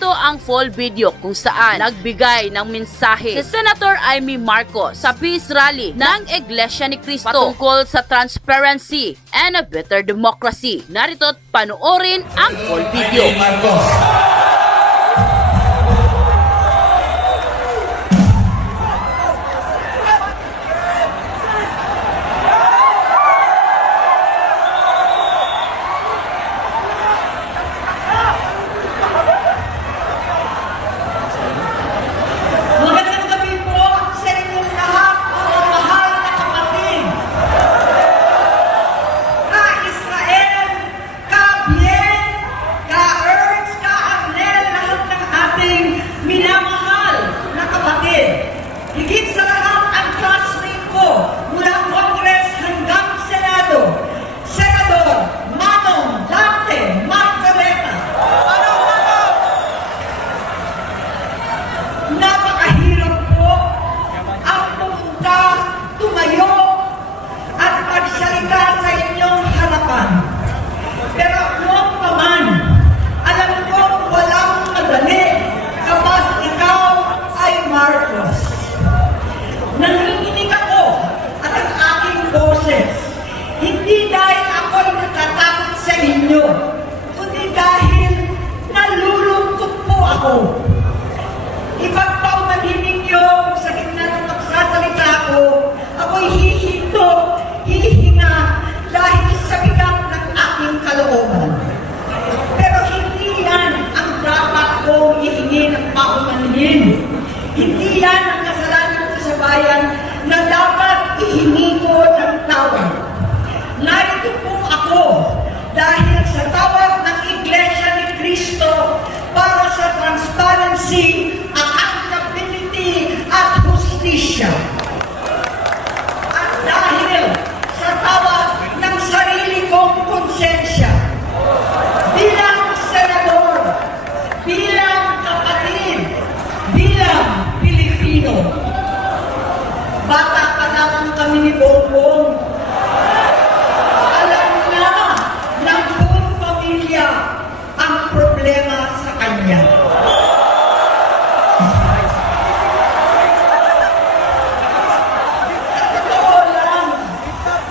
Narito ang full video kung saan nagbigay ng mensahe si Senator Amy Marcos sa peace rally ng Iglesia ni Cristo patungkol sa transparency and a better democracy. Narito't panoorin ang full video. Marcos. Magandang gabi po sa inyong lahat, mga mahal na kapatid. Ka-Israel, ka-Bien, ka-Ernst, ka-Arnel, lahat ng ating minamahal na kapatid. Higit sa lahat ang classmate ko mula Congress hanggang Senado, Senador Manong Dante Marcoleta. Napakahirap po ang pumunta, tumayo, at magsalita sa inyong harapan. Pero noong paman, alam ko walang madali kapag ikaw ay Marcos. Nanginginig ako at ang aking boses, hindi dahil ako'y natatakot sa inyo, kundi dahil nalulungkot po ako. Ipagpaumanhinig niyo kung sa gitna ng magsasalita ko, ako'y hihinto, hihinga dahil sa bigat ng aking kalooban. Pero hindi yan ang dapat kong ihingi ng paumanhin. Hindi yan ang kasalanan ko sa bayan na dapat ihingi ko ng tawad. Narito po ako dahil sa tawag ng Iglesia ni Cristo para sa transparency, accountability, at hustisya. At dahil sa tawag ng sarili kong konsensya, bilang senador, bilang kapatid, bilang Pilipino, bata pa lamang kami ni Bongbong, alam na ng buong pamilya ang problema sa kanya. Sa totoo lang,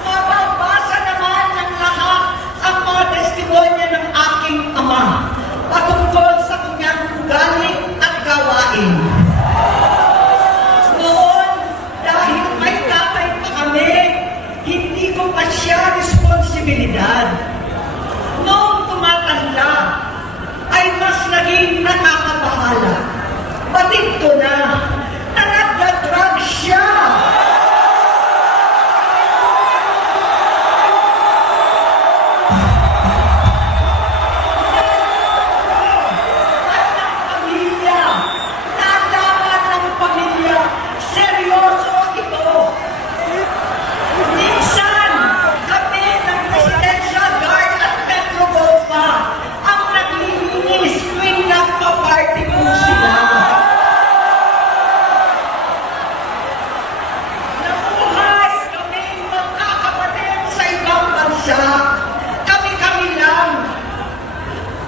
mababasa naman ng lahat ang mga testimonya ng aking ama patungkol sa kanyang ugali at gawain. Noon, dahil may tatay pa kami, hindi ko pa siya responsibilidad. Noong tumatanda, ay mas naging nakakabahala. Batid ko na nagda-drug siya. At ng pamilya, nalaman ng pamilya, seryoso ito. Minsan, kami ng Presidential Guard at Metro Gold pa ang naglilinis tuwing nagpa-party po sila. Nabuhay kami magkakapatid sa ibang bansa. Kami-kami lang.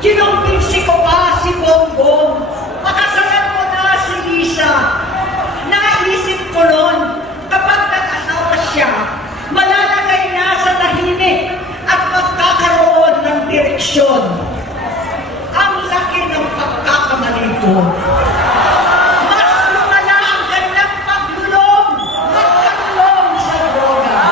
Kinumbinsi ko pa si Bongbong. Pakasalan mo na si Lisa. Naisip ko noon, kapag nag-asawa siya, malalagay na sa tahimik at magkakaroon ng direksyon. Ang laki ng pagkakamali ko. Mas lumala ang kanyang paglulong, magkakulong sa droga.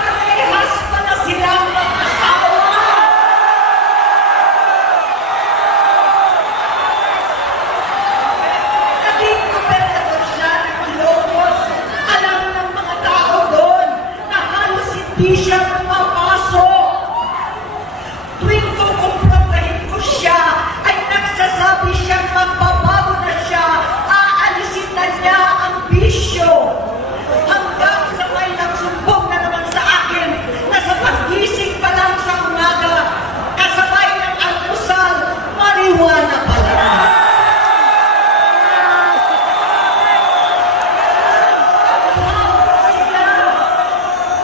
Parehas pa na silang mag-asawa. Naging gobernador siya ng Ilocos. Alam ng mga tao doon na halos hindi siya pumapasok. Tuwing kukumprontahin ko siya, ay nagsasabi siyang magbabago na siya, aalisin na niya ang bisyo. Hanggang sa may nagsumbong na naman sa akin na sa paggising pa lang sa umaga, kasabay ng almusal, marijuana pala.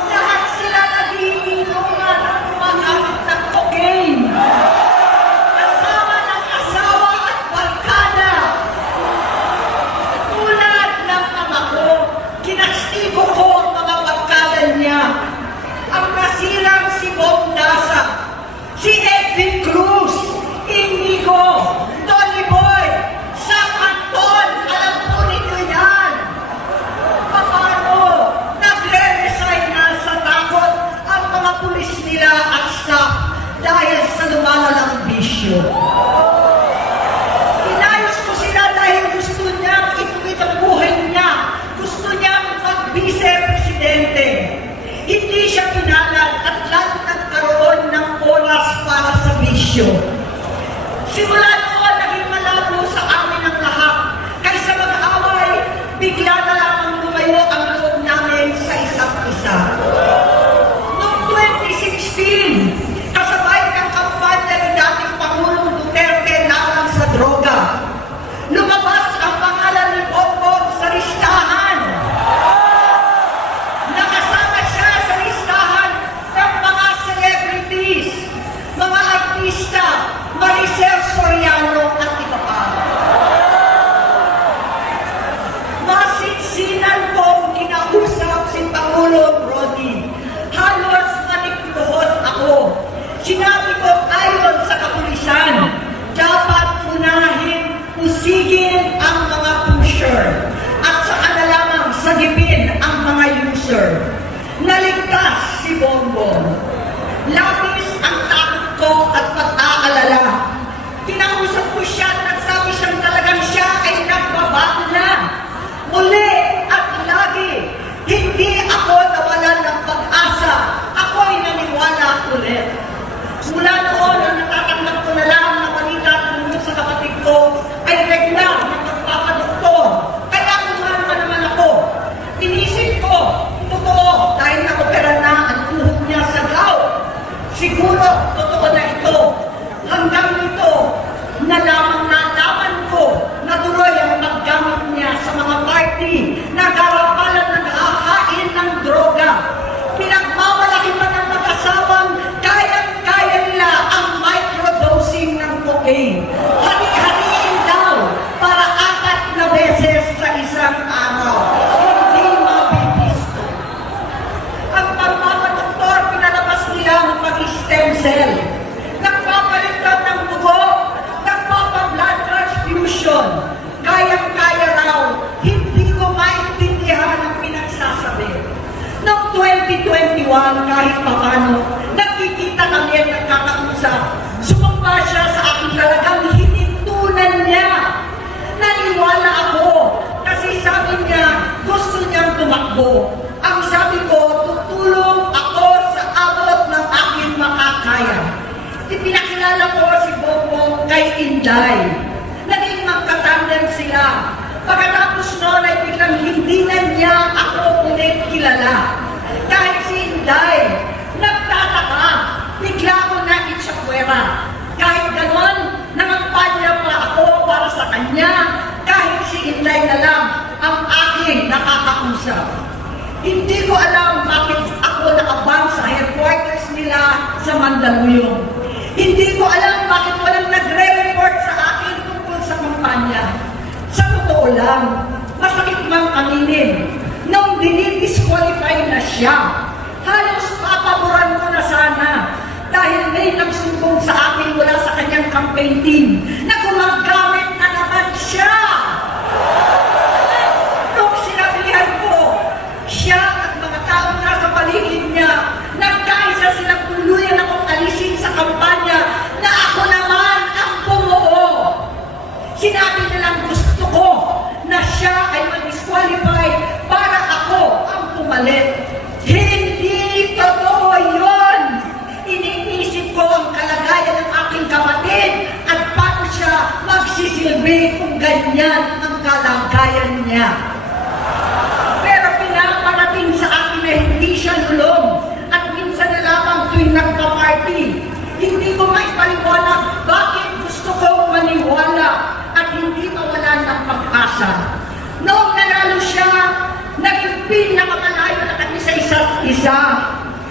Lahat sila naging bisyo. Inayos ko sila dahil gusto niya ituwid ang buhay niya. Gusto niya mag-vice-presidente. Hindi siya pinalad at lalo nagkaroon ng oras para sa bisyo. Simula noon, naging malabo sa amin ang lahat. Kaysa mag-away, bigla na lamang lumayo ang loob namin sa isa't isa. Noong 2016, kasabay ng kampanya ni dating Pangulong Duterte laban sa droga, lumabas ang pangalan ni Bongbong sa listahan. Nakasama siya sa listahan ng mga celebrities, mga artista, Maricel Soriano at iba pa. Masinsinan kong kinausap si Pangulong Rodi. Halos manikluhod ako. Sinabi ko ayon sa kapulisan, dapat unahin, usigin ang mga pusher at saka na lamang sagipin ang mga user. Naligtas si Bongbong. Labis ang takot ko at pag-aalala. Kinausap ko siya at nagsabi siyang talagang siya ay nagbabago na. Muli at lagi, hindi ako nawalan ng pag-asa. Ako'y naniwala ulit. Mula noon, ang natatanggap ko na lang na balita tungkol sa kapatid ko ay regular na pagpapadoktor. Kaya kumama naman ako. Inisip ko, totoo, dahil nakopera na ang tuhod niya sa gout. Siguro, totoo na ito. Hanggang nito, nalaman ko na tuloy ang paggamit niya sa mga party na garapalan ng hahain ng droga. Pinagmamalaki pa ng mag-asawang kayang-kaya nila ang microdosing ng cocaine. Hari-hariin daw para 4 na beses sa isang araw. Hindi mabibisto. Ang pagmamadoktor, pinalabas nila ang pag-stem cell. Nagpapalitan ng dugo, nagpapa-blood transfusion. Kayang-kaya raw, hindi ko maintindihan ang pinagsasabi. Noong 2021, kahit papano, nagkikita kami at nagkakausap. Sumamba siya sa akin talagang hinintunan niya. Naniwala ako kasi sabi niya, gusto niyang tumakbo. Ang sabi ko, tutulong ako sa abot ng aking makakaya. Ipinakilala ko si Bongbong kay Inday. Naging magkatandem sila. Pagkatapos noon ay biglang hindi na niya ako ulit kilala. Kahit si Inday, nagtataka, bigla ko na itsakwera. Kahit ganon, nangampanya pa ako para sa kanya, kahit si Inday na lang ang aking nakakausap. Hindi ko alam bakit ako nakabang sa headquarters nila sa Mandaluyong. Hindi ko alam bakit walang nagre-report sa akin tungkol sa kampanya. Sa totoo lang, masakit mang aminin, nung dinidisqualify na siya, halos papaboran ko na sana dahil may nagsumbong sa akin mula sa kanyang campaign team na gumagamit na naman siya. Nung sinabihan ko, siya at mga taong nasa paligid niya, nagkaisa silang tuluyan akong alisin sa kampanya na ako naman ang bumuo. Sinabi nilang gusto ko na siya ay mag-disqualify para ako ang pumalit. Hindi totoo yun! Iniisip ko ang kalagayan ng aking kapatid at paano siya magsisilbi kung ganyan ang kalagayan niya. Pero pinaparating sa akin na hindi siya lulong at minsan na lamang tuwing nagpa-party. Hindi ko maipaliwanag bakit gusto ko maniwala at hindi mawalan ng pag-asa. Noong nanalo siya, naging pinakamalayo na kami sa isa't isa.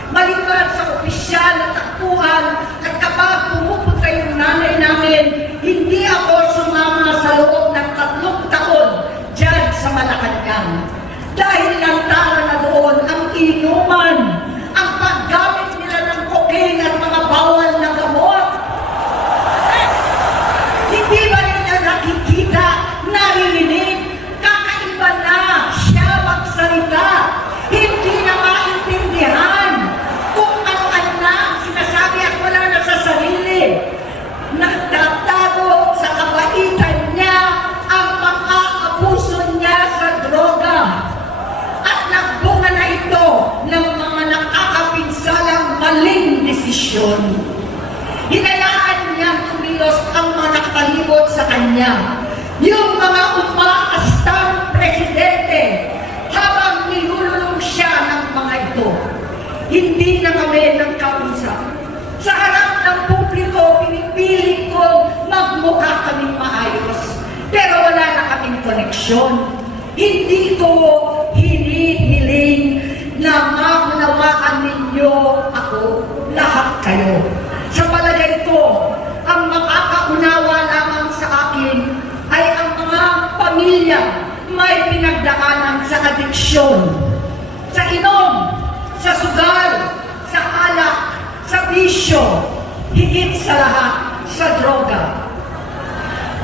Maliban sa opisyal at takbuhan at kapag pumupunta yung nanay namin, hindi ako sumama sa loob ng 3 taon dyan sa Malacanang. Dahil lantaran na doon ang inuman, ang paggamit nila ng cocaine at mga bawal na gamot. Hindi ba ninyo nakikita, naririnig, kakaiba na siya magsalita, hindi na maintindihan. desisyon. Hinayaan niyang kumilos ang mga nakatalibot sa kanya. Yung mga umaastang presidente habang nilululong siya ng mga ito. Hindi na kami nagkausap. Sa harap ng publiko, pinipili kong magmukha kaming maayos. Pero wala na kaming koneksyon. Hindi ko hinihiling na maunawaan ninyo ako, lahat kayo. Sa palagay ko, ang makakaunawa lamang sa akin ay ang mga pamilya may pinagdaanan sa adiksyon, sa inom, sa sugal, sa alak, sa bisyo, higit sa lahat, sa droga.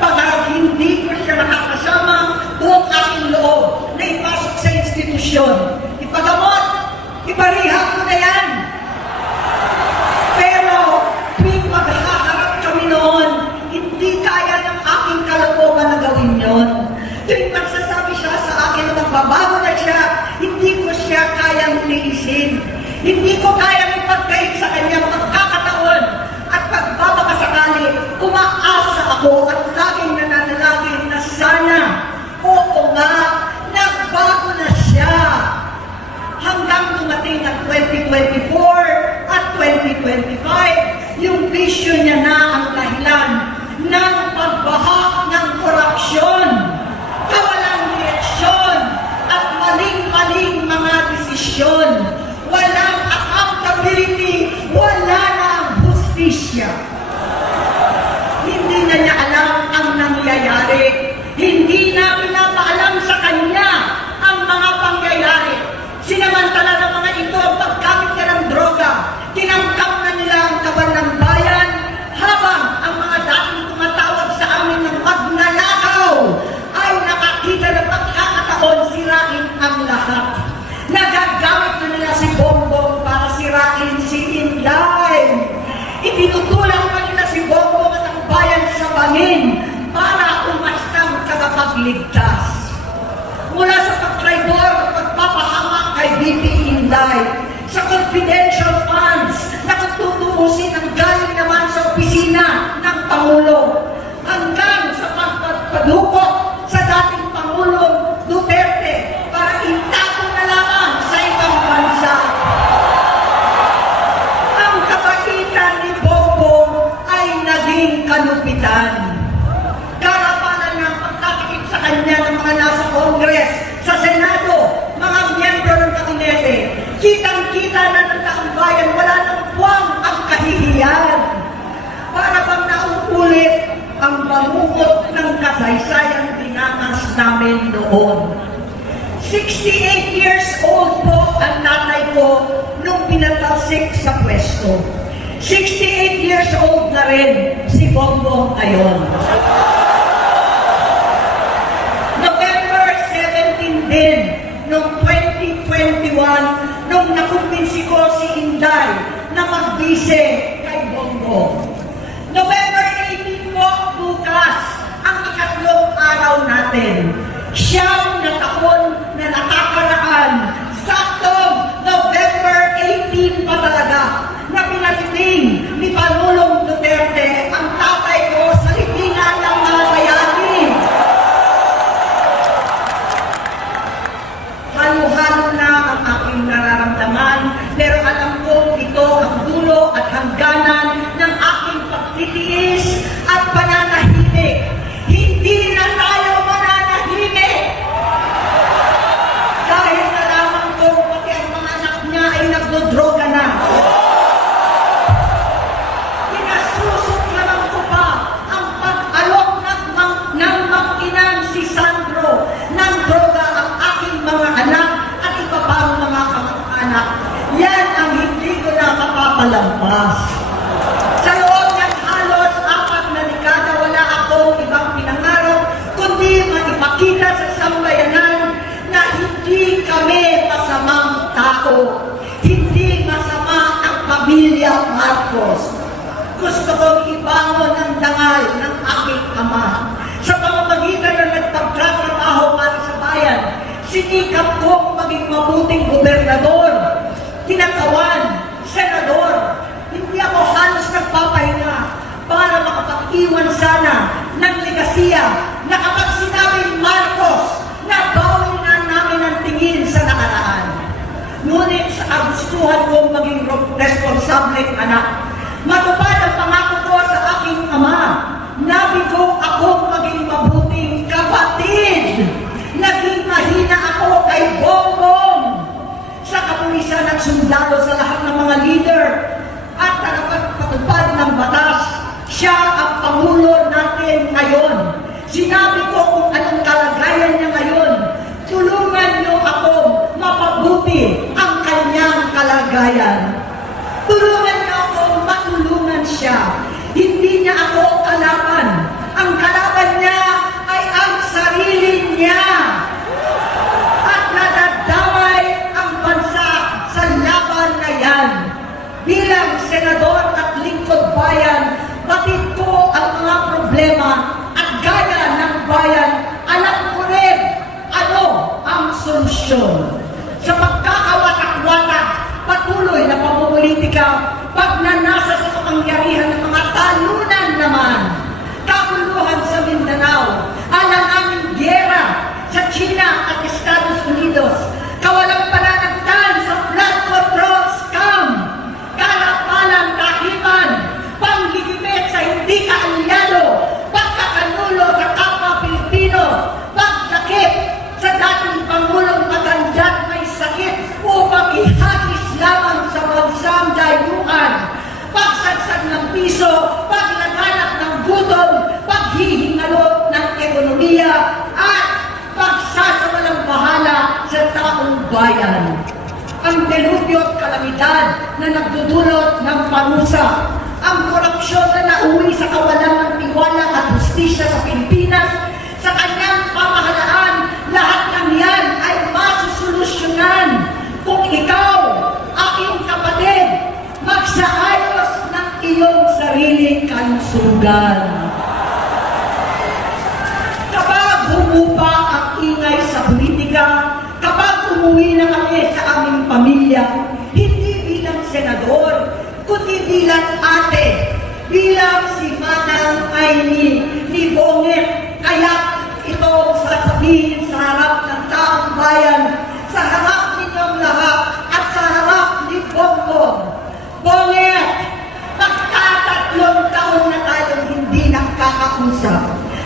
Pagkat hindi ko siya nakakasama, buong aking loob na ipasok sa institusyon. Ipagamot, iparihab ko na yan. Pero, tuwing maghaharap kami noon, hindi kaya ng aking kalooban na gawin yon. Tuwing magsasabi siya sa akin na magbabago na siya, hindi ko siya kayang liisin. Hindi ko kayang ipagkait sa kanya magkakataon at pagbabakasakali, umaasa ako at laging nananalangin na sana, oo nga, nagbago na siya. Hanggang dumating ang 2024 at 2025, yung bisyo niya na ang dahilan ng pagbahak ng korupsyon, kawalang direksyon, at maling-maling mga desisyon. Walang accountability, wala na ang hustisya. Hindi na niya alam ang nangyayari. Hindi na pinapaalam sa kanya ang mga pangyayari. Sinamantala ng mga ito ang paggamit niya ng droga. Tinangkap na nila ang kaban ng bayan habang ang mga dating tumatawag sa amin ng magnanakaw ay nakakita ng pagkakataon sirain ang lahat. Nagagamit na nila si Bongbong para sirain si Inday. Itinutulang pa nila si Bongbong at ang bayan sa bangin para umastang tagapagligtas. Mula sa pagtraidor at pagpapahamak kay VP Inday, sa confidential funds na tutuusin ang galing naman sa opisina ng Pangulo, hanggang sa pagpadukot sa dating Pangulong Duterte para itago na lamang sa ibang bansa. Ang kabaitan ni Bongbong ay naging kalupitan. Karapanan ng pagtatakip sa kanya ng mga nasa Congress, sa Senado, mga miyembro ng kabinete, kitang-kita na ng taong bayan, wala nang puwang ang kahihiyan. Para bang nauulit ang bangungot ng kasaysayan dinanas namin noon. 68 years old po ang nanay ko nung pinatalsik sa pwesto. 68 years old na rin si Bongbong ngayon. November 17 din, noong 2021, nung nakumbinsi ko si Inday na magbise kay Bongbong. November 18 po, bukas, ang ikatlong araw natin. Siyam na taon na nakakaraan, saktong November 18 pa talaga, na pinasiting ni Pangulong Duterte ang tatay ko sa lipinan ng mga bayani. Halo-halo na ang aking nararamdaman, pero alam ko ito ang dulo at hangganan ng aking pagtitiis at pananahimik. Hindi na tayo mananahimik! Dahil nalaman ko pati ang mga anak niya ay nagdodroga na. Kinasusuklaman ko pa ang pag-alok ng mag-inang si Sandro ng droga ang aking mga anak at iba pang mga kamag-anak. Yan ang hindi ko na mapapalampas. Sa loob ng halos 4 na dekada, wala akong ibang pinangarap kundi maipakita sa sambayanan na hindi kami masamang tao. Hindi masama ang pamilya Marcos. Gusto kong ibangon ang dangal ng aking ama. Sa pamamagitan ng nagpagtatrabaho para sa bayan, sinikap kong maging mabuting gobernador, tinakawan, senador. Hindi sana ng legasiya na kapag sinabing Marcos, nabawi na namin ang tingin sa nakaraan. Ngunit sa kagustuhan kong maging responsableng anak, matupad ang pangako ko sa aking ama, nabigo akong maging mabuting kapatid. Naging mahina ako kay Bongbong sa kapulisan at sundalo sa lahat ng mga leader at tagapagpatupad ng batas. Siya ang Pangulo natin ngayon. Sinabi ko kung anong kalagayan niya ngayon. Tulungan niyo ako mapabuti ang kanyang kalagayan. Tulungan niyo ako matulungan siya. Hindi niya ako kalaban. Ang kalaban niya ay ang sarili niya. At nadadamay ang bansa sa laban na yan. Bilang senador at lingkod bayan, batid ko ang mga problema at gaya ng bayan, alam ko rin ano ang solusyon. Sa pagkakawatak-watak, patuloy na pamumulitika, pagnanasa sa kapangyarihan ng mga talunan naman, kaguluhan sa Mindanao, alanganing gyera sa China at Estados Unidos, kawalang pananagtan sa flood control scam, karapalang kahiman, panggigimit sa hindi kaalyado, pagkakanulo sa kapwa Pilipino, pagdakip sa dating Pangulong matanda may sakit upang ihagis lamang sa bansang dayuhan, pagsadsad ng piso, paglaganap ng gutom, paghihingalot ng ekonomiya, at pagsasawalang bahala sa taong bayan. Ang delubyo at kalamidad na nagdudulot ng panusa, ang korupsyon na nauwi sa kawalan ng tiwala at hustisya sa Pilipinas, sa kanyang pamahalaan, lahat ng yan ay masusolusyonan kung ikaw, aking kapatid, magsaayos ng iyong sariling kalusugan. Kapag humupa ang ingay sa politika, kapag umuwi na kami sa aming pamilya, hindi bilang senador, kundi bilang ate, bilang si Manang Aimee ni Bonget, kaya ito sasabihin sa harap ng taong bayan, sa harap ninyong lahat, at sa harap ni Bongbong. Bonget, magkatatlong taon na tayong hindi nakakausap.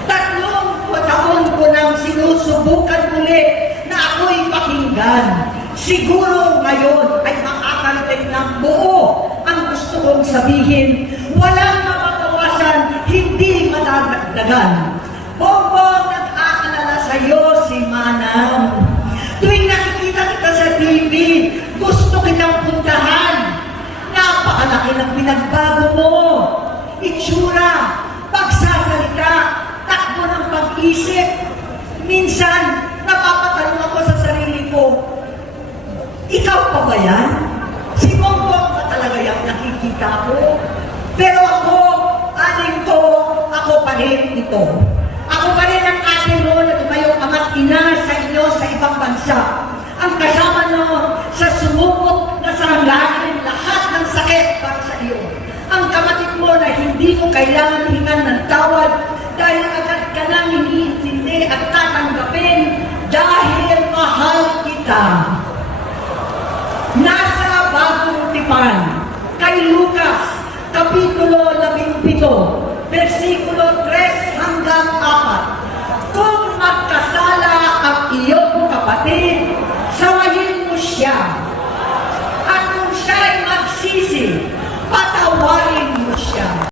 3 taon ko nang sinusubukan muli na ako'y pakinggan. Siguro ngayon ay makakarating ng buo ang gusto kong sabihin. Walang mapapawasan, hindi madadagdagan. Bongbong, nag-aalala sa iyo si Manang. Tuwing nakikita kita sa TV, gusto kitang puntahan. Napakalaki ng pinagbago mo. Itsura, pagsasalita, takbo ng pag-isip. Minsan, napapatanong ako sa sarili ko, ikaw pa ba yan? Si Bongbong ba talaga yung nakikita ko? Pero ako, aling ko, ako pa rin ito. Ako pa rin ang ate mo na tumayong ama't ina sa inyo sa ibang bansa. Ang kasama nyo sa sumubok na saranggahin lahat ng sakit para sa iyo. Ang kapatid mo na hindi mo kailangan hingan ng tawad dahil agad ka nang iniintindi at tatanggapin dahil mahal kita. Nasa Bagong Tipan, kay Lucas, Kapitulo 17, versikulo